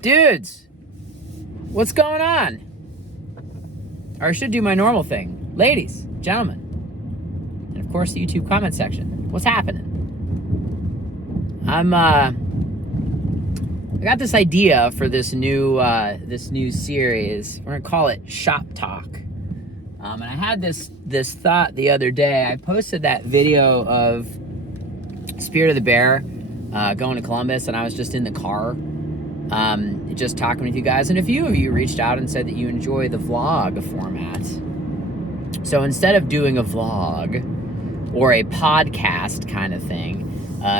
Dudes, what's going on? Or I should do my normal thing. Ladies, gentlemen, and of course the YouTube comment section. What's happening? I got this idea for this new series. We're gonna call it Shop Talk. And I had this thought the other day. I posted that video of Spirit of the Bear going to Columbus, and I was just in the car just talking with you guys, and a few of you reached out and said that you enjoy the vlog format. So instead of doing a vlog or a podcast kind of thing,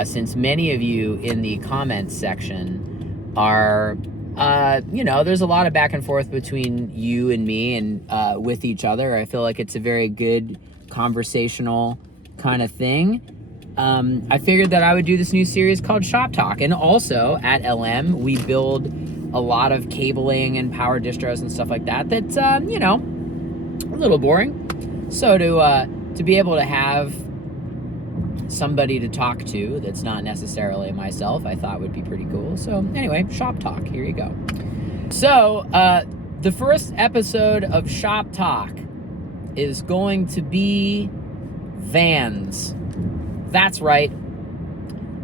since many of you in the comments section are there's a lot of back and forth between you and me and with each other. I feel like it's a very good conversational kind of thing. I figured that I would do this new series called Shop Talk. And also at LM, we build a lot of cabling and power distros and stuff like that. That's, a little boring. So to be able to have somebody to talk to that's not necessarily myself, I thought would be pretty cool. So anyway, Shop Talk, here you go. So the first episode of Shop Talk is going to be vans. That's right.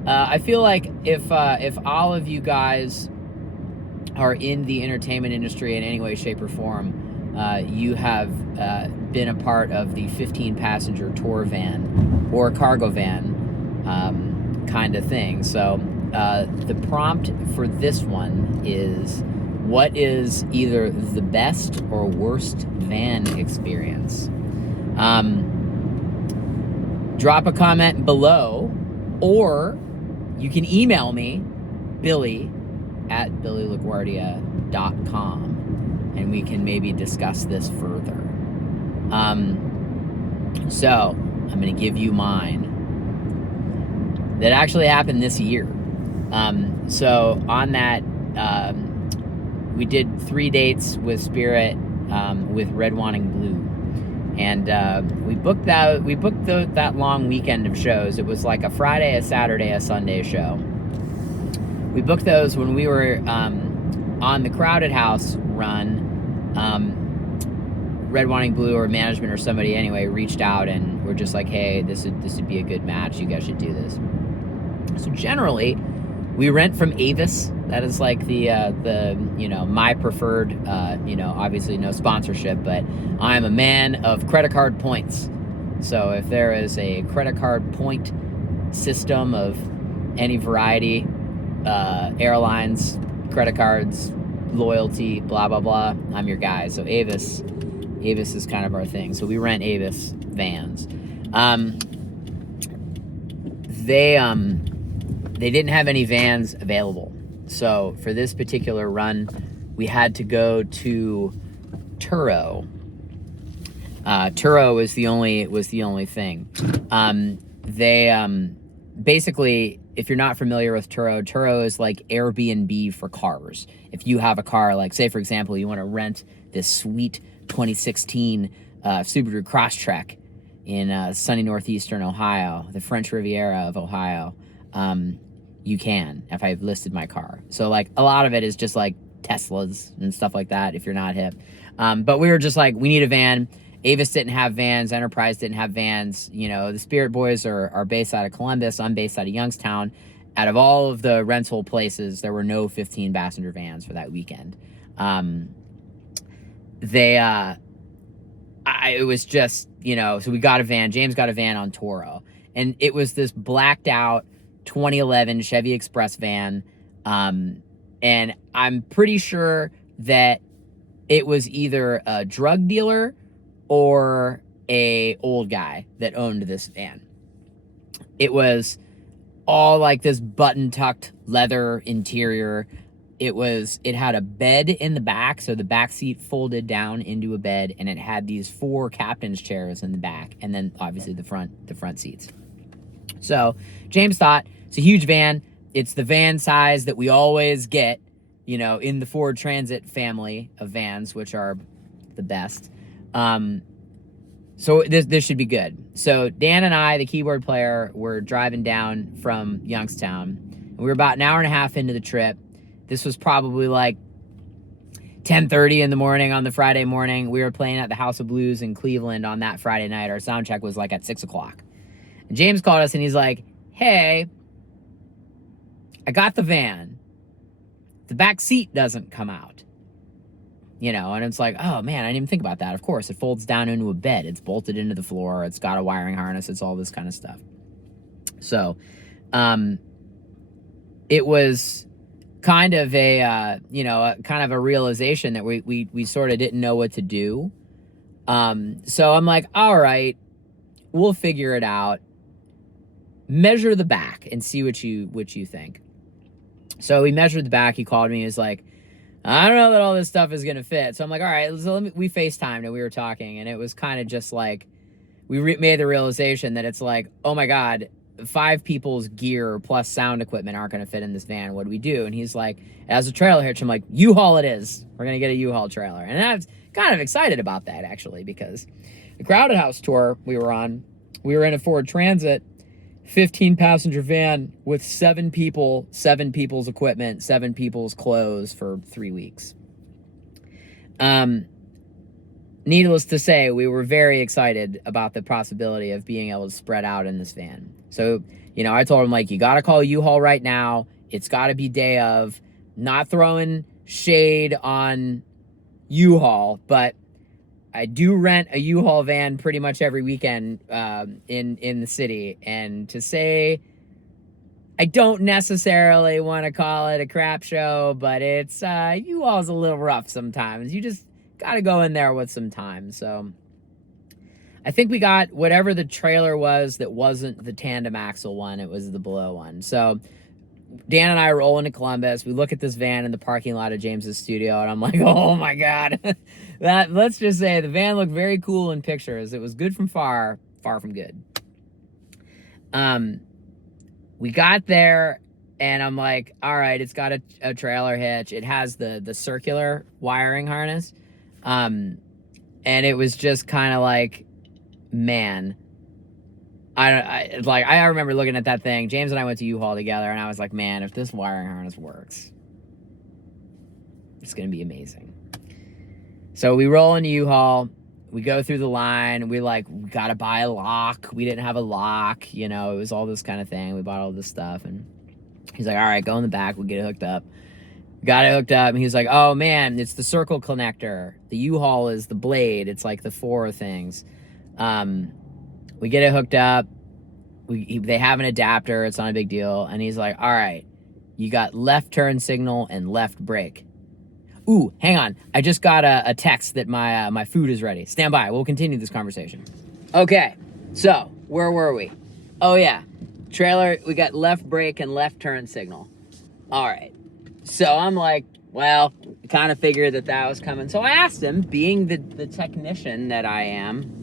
I feel like if all of you guys are in the entertainment industry in any way, shape, or form, you have been a part of the 15-passenger tour van or cargo van kind of thing. So the prompt for this one is, what is either the best or worst van experience? Drop a comment below, or you can email me, billy@billylaguardia.com, and we can maybe discuss this further. So I'm going to give you mine that actually happened this year. So on that, we did 3 dates with Spirit with Red Wanting Blue. And we booked that long weekend of shows. It was like a Friday, a Saturday, a Sunday show. We booked those when we were on the Crowded House run. Red Wanting Blue or management or somebody anyway reached out and we're just like, hey, this would be a good match. You guys should do this. So generally, we rent from Avis. That is like the my preferred, obviously no sponsorship, but I'm a man of credit card points. So if there is a credit card point system of any variety, airlines, credit cards, loyalty, blah, blah, blah, I'm your guy. So Avis is kind of our thing. So we rent Avis vans. They didn't have any vans available. So for this particular run, we had to go to Turo. Turo was the only thing. They basically, if you're not familiar with Turo is like Airbnb for cars. If you have a car, like say for example, you want to rent this sweet 2016 Subaru Crosstrek in sunny northeastern Ohio, the French Riviera of Ohio. You can, if I've listed my car. So like a lot of it is just like Teslas and stuff like that if you're not hip. But we were just like, we need a van. Avis didn't have vans. Enterprise didn't have vans. The Spirit Boys are based out of Columbus. I'm based out of Youngstown. Out of all of the rental places, there were no 15-passenger vans for that weekend. It was just, so we got a van. James got a van on Turo. And it was this blacked out 2011 Chevy Express van. And I'm pretty sure that it was either a drug dealer or a old guy that owned this van. It was all like this button tucked leather interior. It had a bed in the back, so the back seat folded down into a bed, and it had these 4 captain's chairs in the back, and then obviously the front seats. So James thought, it's a huge van. It's the van size that we always get, in the Ford Transit family of vans, which are the best. So this should be good. So Dan and I, the keyboard player, were driving down from Youngstown. And we were about an hour and a half into the trip. This was probably like 10:30 in the morning on the Friday morning. We were playing at the House of Blues in Cleveland on that Friday night. Our sound check was like at 6 o'clock. And James called us and he's like, hey, I got the van. The back seat doesn't come out. You know, and it's like, oh man, I didn't even think about that. Of course, it folds down into a bed. It's bolted into the floor. It's got a wiring harness. It's all this kind of stuff. So, it was kind of a, kind of a realization that we sort of didn't know what to do. So I'm like, all right, we'll figure it out. Measure the back and see what you think. So we measured the back. He called me. He was like, I don't know that all this stuff is going to fit. So I'm like, all right, so we FaceTimed and we were talking, and it was kind of just like, we made the realization that it's like, oh my God, 5 people's gear plus sound equipment aren't going to fit in this van. What do we do? And he's like, as a trailer hitch, I'm like, U-Haul it is. We're going to get a U-Haul trailer. And I was kind of excited about that, actually, because the Crowded House tour we were on, we were in a Ford Transit, 15-passenger van with 7 people, 7 people's equipment, 7 people's clothes for 3 weeks. Needless to say, we were very excited about the possibility of being able to spread out in this van. So, I told him, like, you got to call U-Haul right now. It's got to be day of. Not throwing shade on U-Haul, but I do rent a U-Haul van pretty much every weekend in the city. And to say, I don't necessarily want to call it a crap show, but it's U-Haul's a little rough sometimes. You just got to go in there with some time. So I think we got whatever the trailer was that wasn't the tandem axle one. It was the below one. So Dan and I roll into Columbus. We look at this van in the parking lot of James's studio, and I'm like, oh my God. Let's just say the van looked very cool in pictures. It was good from far, far from good. We got there, and I'm like, all right, it's got a trailer hitch. It has the circular wiring harness. And it was just kind of like, man, I remember looking at that thing. James and I went to U-Haul together, and I was like, man, if this wiring harness works, it's going to be amazing. So we roll into U-Haul. We go through the line. We got to buy a lock. We didn't have a lock. It was all this kind of thing. We bought all this stuff, and he's like, all right, go in the back. We'll get it hooked up. Got it hooked up, and he's like, oh man, it's the circle connector. The U-Haul is the blade. It's like the 4 things. We get it hooked up. They have an adapter. It's not a big deal. And he's like, all right, you got left turn signal and left brake. Ooh, hang on. I just got a text that my food is ready. Stand by. We'll continue this conversation. Okay, so where were we? Oh yeah, trailer. We got left brake and left turn signal. All right. So I'm like, well, I kind of figured that was coming. So I asked him, being the technician that I am,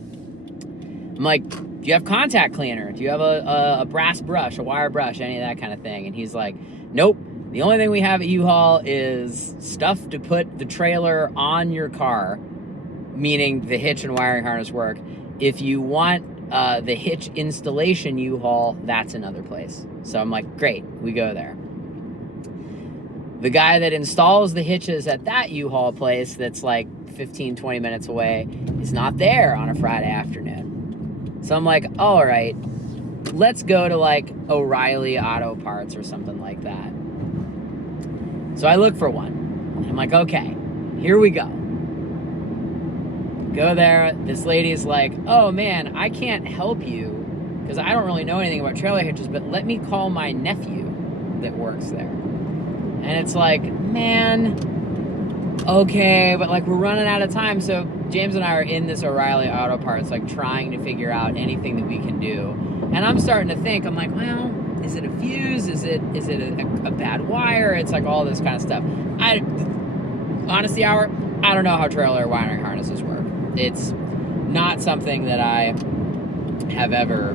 I'm like, do you have contact cleaner? Do you have a brass brush, a wire brush, any of that kind of thing? And he's like, nope. The only thing we have at U-Haul is stuff to put the trailer on your car, meaning the hitch and wiring harness work. If you want the hitch installation U-Haul, that's another place. So I'm like, great, we go there. The guy that installs the hitches at that U-Haul place that's like 15, 20 minutes away is not there on a Friday afternoon. So I'm like, all right, let's go to like O'Reilly Auto Parts or something like that. So I look for one. I'm like, okay, here we go. Go there. This lady is like, oh man, I can't help you because I don't really know anything about trailer hitches, but let me call my nephew that works there. And it's like, man, okay, but like we're running out of time. So James and I are in this O'Reilly Auto Parts, like trying to figure out anything that we can do. And I'm starting to think, I'm like, well, is it a fuse? Is it a bad wire? It's like all this kind of stuff. Honestly, I don't know how trailer wiring harnesses work. It's not something that I have ever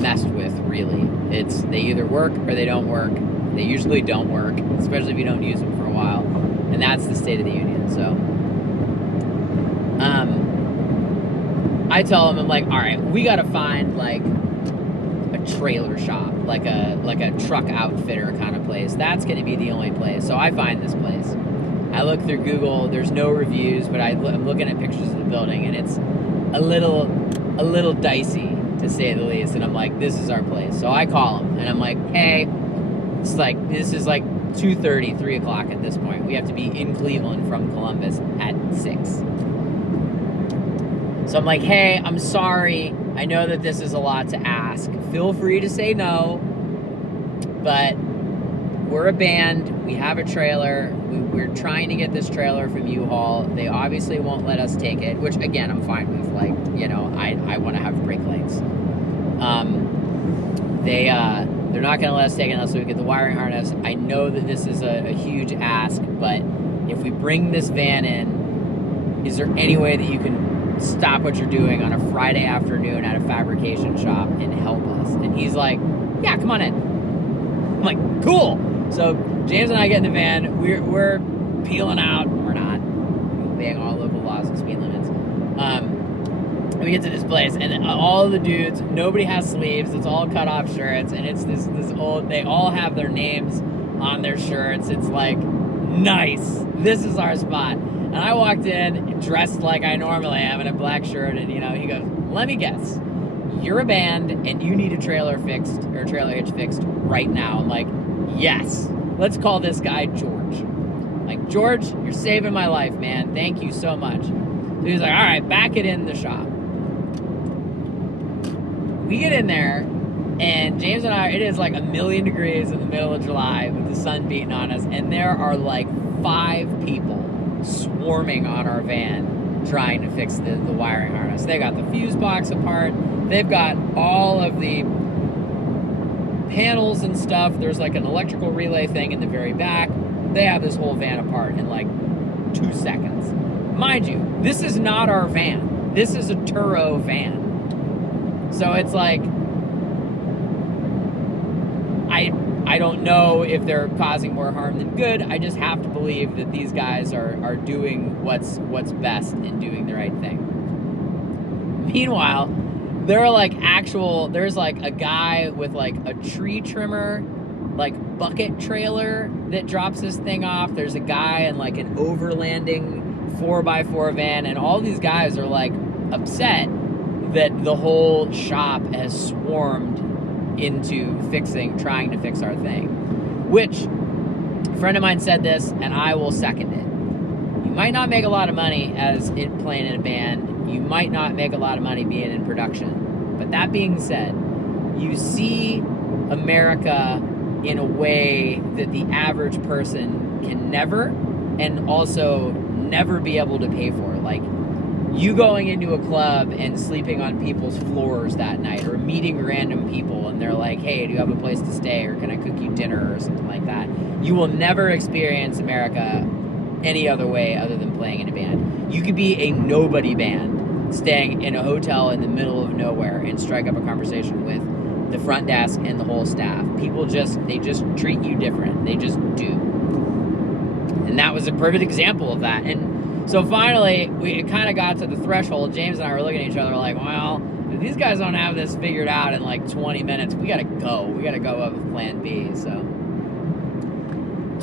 messed with, really. They either work or they don't work. They usually don't work, especially if you don't use them for a while. And that's the state of the union. So I tell him, I'm like, all right, we got to find like a trailer shop a truck outfitter kind of place. That's going to be the only place. So I find this place. I look through Google. There's no reviews, but I'm looking at pictures of the building, and it's a little dicey, to say the least. And I'm like, this is our place. So I call them, and I'm like, hey, this is like 2:30, 3 o'clock at this point. We have to be in Cleveland from Columbus at 6. So I'm like, hey, I'm sorry. I know that this is a lot to ask. Feel free to say no, but we're a band. We have a trailer. We're trying to get this trailer from U-Haul. They obviously won't let us take it, which again, I'm fine with. Like, you know, I want to have brake lights. They're not going to let us take it unless we get the wiring harness. I know that this is a huge ask, but if we bring this van in, is there any way that you can stop what you're doing on a Friday afternoon at a fabrication shop and help us? And he's like, yeah, come on in. I'm like, cool. So James and I get in the van. We're peeling out. We're not obeying all local laws and speed limits. We get to this place, and all the dudes, nobody has sleeves. It's all cut off shirts, and it's this old. They all have their names on their shirts. It's like, nice. This is our spot. And I walked in dressed like I normally am in a black shirt, and you know, he goes, let me guess, you're a band and you need a trailer fixed or a trailer hitch fixed right now. I'm like, yes. Let's call this guy George. Like, George, you're saving my life, man. Thank you so much. So he's like, all right, back it in the shop. We get in there, and James and I, it is like 1,000,000 degrees in the middle of July with the sun beating on us, and there are like 5 people swarming on our van trying to fix the wiring harness. They got the fuse box apart. They've got all of the panels and stuff. There's like an electrical relay thing in the very back. They have this whole van apart in like 2 seconds. Mind you, this is not our van. This is a Turo van. So it's like, I don't know if they're causing more harm than good. I just have to believe that these guys are doing what's best and doing the right thing. Meanwhile, there's like a guy with like a tree trimmer, like bucket trailer that drops this thing off. There's a guy in like an overlanding 4x4 van, and all these guys are like upset that the whole shop has swarmed into trying to fix our thing. Which, a friend of mine said this, and I will second it. You might not make a lot of money playing in a band. You might not make a lot of money being in production. But that being said, you see America in a way that the average person can never, and also never be able to pay for. Like, you going into a club and sleeping on people's floors that night, or meeting random people and they're like, hey, do you have a place to stay, or can I cook you dinner, or something like that. You will never experience America any other way other than playing in a band. You could be a nobody band staying in a hotel in the middle of nowhere and strike up a conversation with the front desk and the whole staff. People just treat you different. They just do. And that was a perfect example of that. And so finally, we kind of got to the threshold. James and I were looking at each other like, well, if these guys don't have this figured out in like 20 minutes, we gotta go. We gotta go up with plan B. So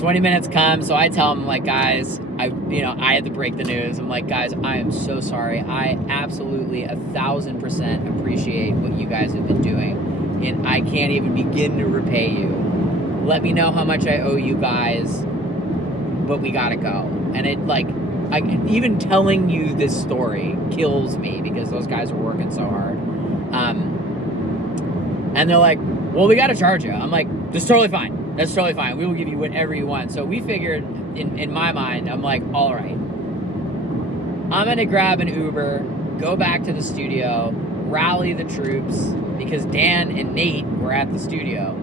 20 minutes come, so I tell them, like, guys, I had to break the news. I'm like, guys, I am so sorry. I absolutely 1,000% appreciate what you guys have been doing, and I can't even begin to repay you. Let me know how much I owe you guys, but we gotta go. And it, like, even telling you this story kills me because those guys are working so hard. And they're like, well, we got to charge you. I'm like, that's totally fine. That's totally fine. We will give you whatever you want. So we figured, in my mind, I'm like, all right. I'm going to grab an Uber, go back to the studio, rally the troops, because Dan and Nate were at the studio.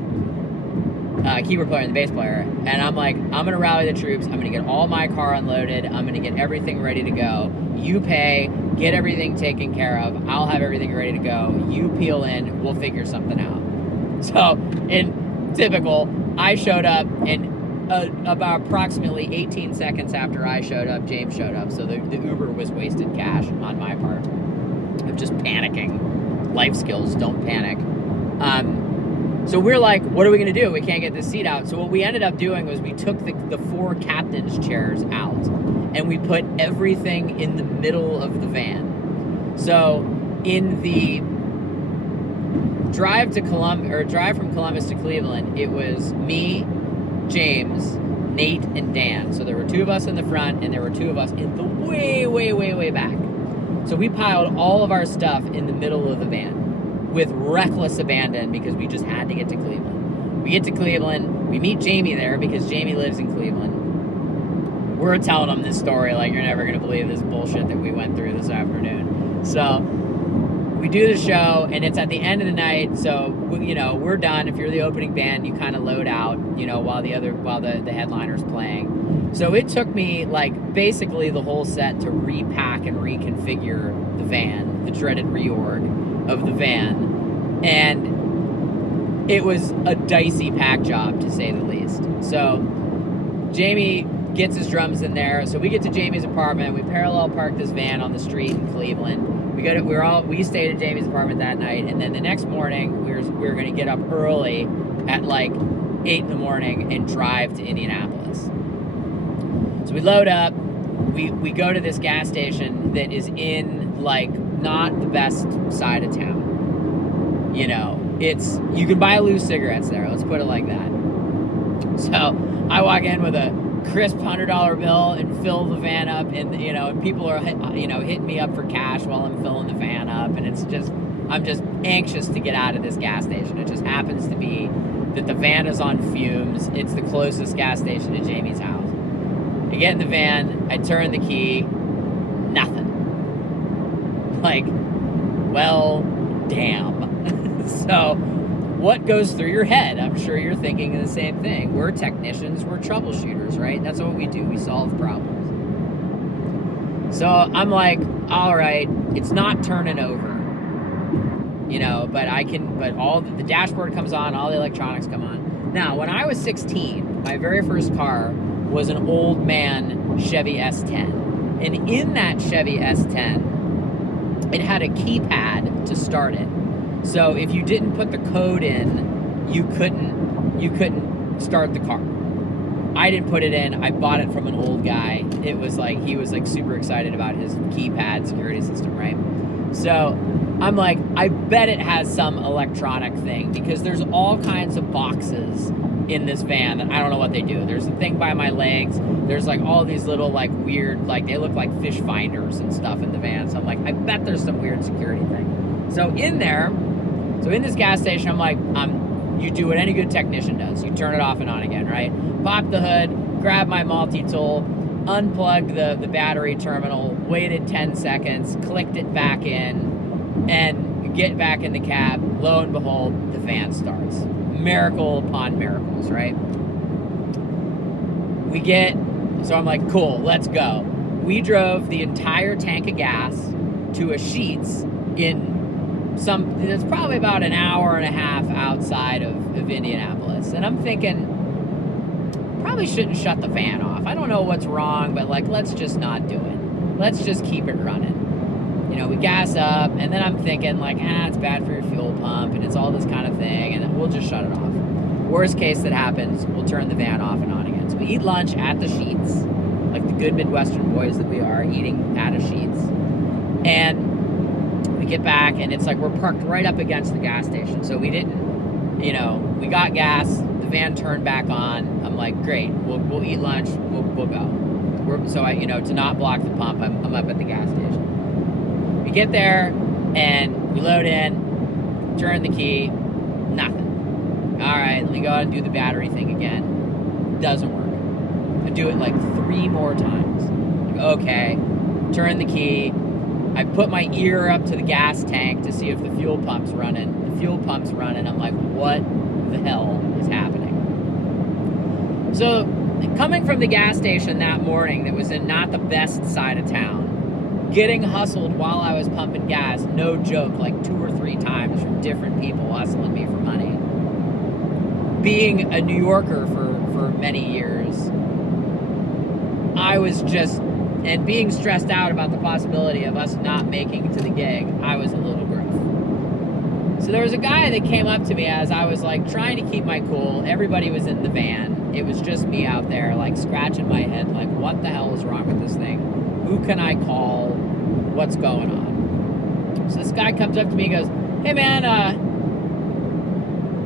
Keyboard player and the bass player, and I'm like, I'm gonna rally the troops. I'm gonna get all my car unloaded. I'm gonna get everything ready to go. You pay, get everything taken care of. I'll have everything ready to go. You peel in, we'll figure something out. So, in typical, I showed up, and about approximately 18 seconds after I showed up, James showed up. So the Uber was wasted cash on my part. I'm just panicking. Life skills, don't panic. So we're like, what are we going to do? We can't get this seat out. So what we ended up doing was we took the 4 captain's chairs out and we put everything in the middle of the van. So in the drive from Columbus to Cleveland, it was me, James, Nate, and Dan. So there were 2 of us in the front and there were 2 of us in the way back. So we piled all of our stuff in the middle of the van with reckless abandon because we just had to get to Cleveland. We get to Cleveland, we meet Jamie there because Jamie lives in Cleveland. We're telling him this story like you're never gonna believe this bullshit that we went through this afternoon. So we do the show and it's at the end of the night, so we're done. If you're the opening band, you kind of load out, while the headliner's playing. So it took me like basically the whole set to repack and reconfigure the van, the dreaded reorg of the van, and it was a dicey pack job to say the least. So Jamie gets his drums in there, so we get to Jamie's apartment, we parallel park this van on the street in Cleveland. We stayed at Jamie's apartment that night, and then the next morning we were going to get up early at like 8 in the morning and drive to Indianapolis. So we load up, we go to this gas station that is in like not the best side of town. You can buy loose cigarettes there, let's put it like that. So I walk in with a crisp $100 bill and fill the van up, and people are hitting me up for cash while I'm filling the van up, and I'm just anxious to get out of this gas station. It just happens to be that the van is on fumes. It's the closest gas station to Jamie's house. I get in the van, I turn the key, nothing. Like, well, damn. So what goes through your head? I'm sure you're thinking the same thing. We're technicians, we're troubleshooters, right? That's what we do, we solve problems. So I'm like, all right, it's not turning over, but all the dashboard comes on, all the electronics come on. Now, when I was 16, my very first car was an old man Chevy S10. And in that Chevy S10, it had a keypad to start it. So if you didn't put the code in, you couldn't start the car. I didn't put it in. I bought it from an old guy. It was like, he was like super excited about his keypad security system, right? So I'm like, I bet it has some electronic thing because there's all kinds of boxes in this van that I don't know what they do. There's a thing by my legs. There's like all these little like weird, like they look like fish finders and stuff in the van. So I'm like, I bet there's some weird security thing. So in this gas station, I'm like, you do what any good technician does. You turn it off and on again, right? Pop the hood, grab my multi-tool, unplugged the battery terminal, waited 10 seconds, clicked it back in, and get back in the cab. Lo and behold, the van starts. Miracle upon miracles, right? So I'm like, cool, let's go. We drove the entire tank of gas to a Sheetz it's probably about an hour and a half outside of Indianapolis. And I'm thinking, probably shouldn't shut the fan off. I don't know what's wrong, but like, let's just not do it. Let's just keep it running. We gas up, and then I'm thinking like, it's bad for your fuel pump, and it's all this kind of thing, and we'll just shut it off. Worst case that happens, we'll turn the van off and on again. So we eat lunch at the Sheetz, like the good Midwestern boys that we are, eating at a Sheetz. And we get back, and it's like we're parked right up against the gas station. So we didn't, we got gas, the van turned back on. I'm like, great, we'll eat lunch, we'll go. To not block the pump, I'm up at the gas station. We get there, and we load in, turn the key, nothing. All right, let me go ahead and do the battery thing again. Doesn't work. I do it like 3 more times. Like, okay, turn the key. I put my ear up to the gas tank to see if the fuel pump's running. The fuel pump's running. I'm like, what the hell is happening? So, coming from the gas station that morning that was in not the best side of town, getting hustled while I was pumping gas, no joke, like 2 or 3 times from different people hustling me for money. Being a New Yorker for many years, I was just, and being stressed out about the possibility of us not making it to the gig, I was a little gruff. So So there was a guy that came up to me as I was like trying to keep my cool. Everybody was in the van. It was just me out there like scratching my head like, what the hell is wrong with this thing? Who can I call? What's going on? So this guy comes up to me and goes, hey man,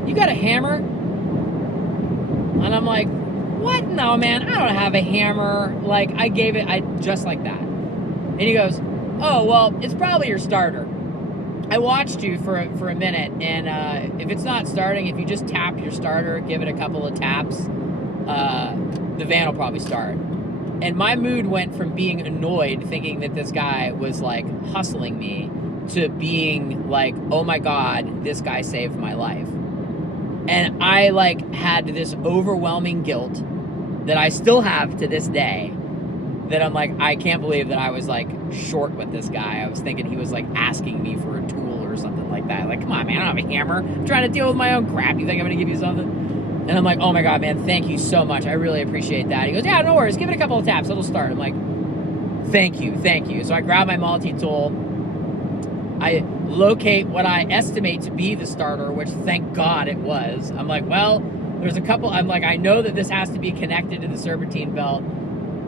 you got a hammer? And I'm like, what? No man, I don't have a hammer. Like I gave it, just like that. And he goes, oh, well, it's probably your starter. I watched you for a minute, and if it's not starting, if you just tap your starter, give it a couple of taps, the van will probably start. And my mood went from being annoyed, thinking that this guy was like hustling me, to being like, oh my God, this guy saved my life. And I like had this overwhelming guilt that I still have to this day, that I'm like, I can't believe that I was like short with this guy. I was thinking he was like asking me for a tool or something like that. Like, come on, man, I don't have a hammer. I'm trying to deal with my own crap. You think I'm gonna give you something? And I'm like, oh my God, man, thank you so much. I really appreciate that. He goes, yeah, no worries. Give it a couple of taps. It'll start. I'm like, thank you, thank you. So I grab my multi-tool. I locate what I estimate to be the starter, which thank God it was. I'm like, well, there's a couple. I'm like, I know that this has to be connected to the serpentine belt,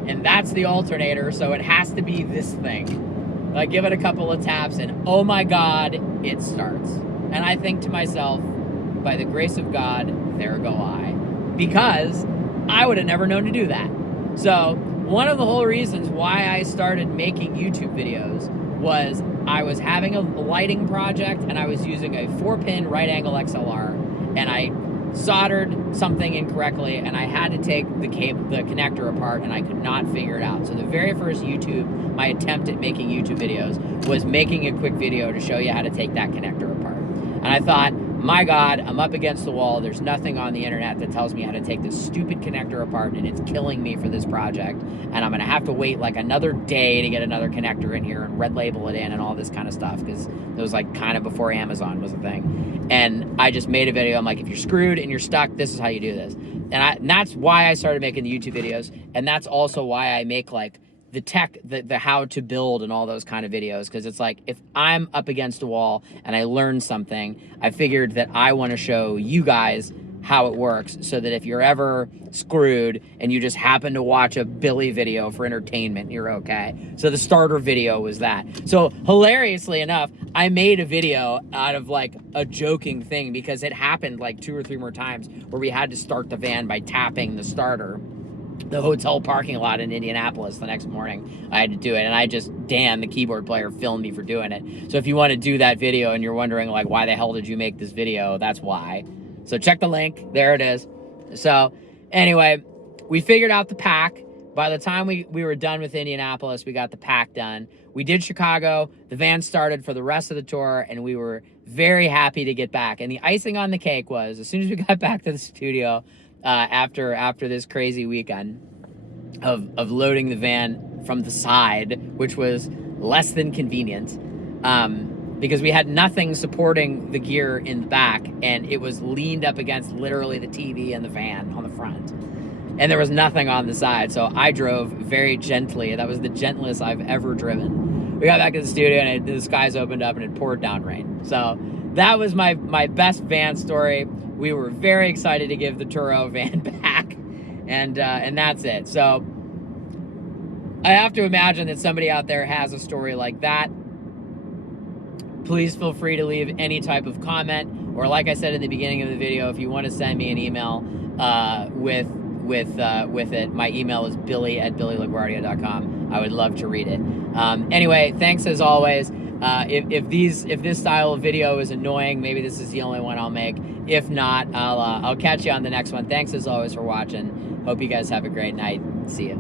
and that's the alternator, so it has to be this thing. I give it a couple of taps, and oh my God, it starts. And I think to myself, by the grace of God, there go I. Because I would have never known to do that. So one of the whole reasons why I started making YouTube videos was I was having a lighting project, and I was using a 4-pin right angle XLR, and I soldered something incorrectly, and I had to take the connector apart, and I could not figure it out. So the very first my attempt at making YouTube videos was making a quick video to show you how to take that connector apart. And I thought, my God, I'm up against the wall. There's nothing on the internet that tells me how to take this stupid connector apart, and it's killing me for this project. And I'm gonna have to wait like another day to get another connector in here and red label it in and all this kind of stuff, because it was like kind of before Amazon was a thing. And I just made a video. I'm like, if you're screwed and you're stuck, this is how you do this. And that's why I started making the YouTube videos. And that's also why I make like the tech, the how to build and all those kind of videos. Because it's like, if I'm up against a wall and I learn something, I figured that I want to show you guys how it works, so that if you're ever screwed and you just happen to watch a Billy video for entertainment, you're okay. So the starter video was that. So hilariously enough, I made a video out of like a joking thing, because it happened like 2 or 3 more times where we had to start the van by tapping the starter. The hotel parking lot in Indianapolis the next morning, I had to do it, and I just, Dan, the keyboard player, filmed me for doing it. So if you want to do that video and you're wondering like, why the hell did you make this video, that's why. So check the link, there it is. So anyway, we figured out the pack. By the time we were done with Indianapolis, we got the pack done. We did Chicago, the van started for the rest of the tour, and we were very happy to get back. And the icing on the cake was, as soon as we got back to the studio, after this crazy weekend of loading the van from the side, which was less than convenient, because we had nothing supporting the gear in the back, and it was leaned up against literally the TV and the van on the front, and there was nothing on the side. So I drove very gently. That was the gentlest I've ever driven. We got back to the studio, and the skies opened up and it poured down rain. So that was my best van story. We were very excited to give the Turo van back, and that's it. So I have to imagine that somebody out there has a story like that. Please feel free to leave any type of comment, or like I said in the beginning of the video, if you want to send me an email with it, my email is billy@billylaguardia.com. I would love to read it. Anyway, thanks as always. If this style of video is annoying, maybe this is the only one I'll make. If not, I'll catch you on the next one. Thanks as always for watching. Hope you guys have a great night. See ya.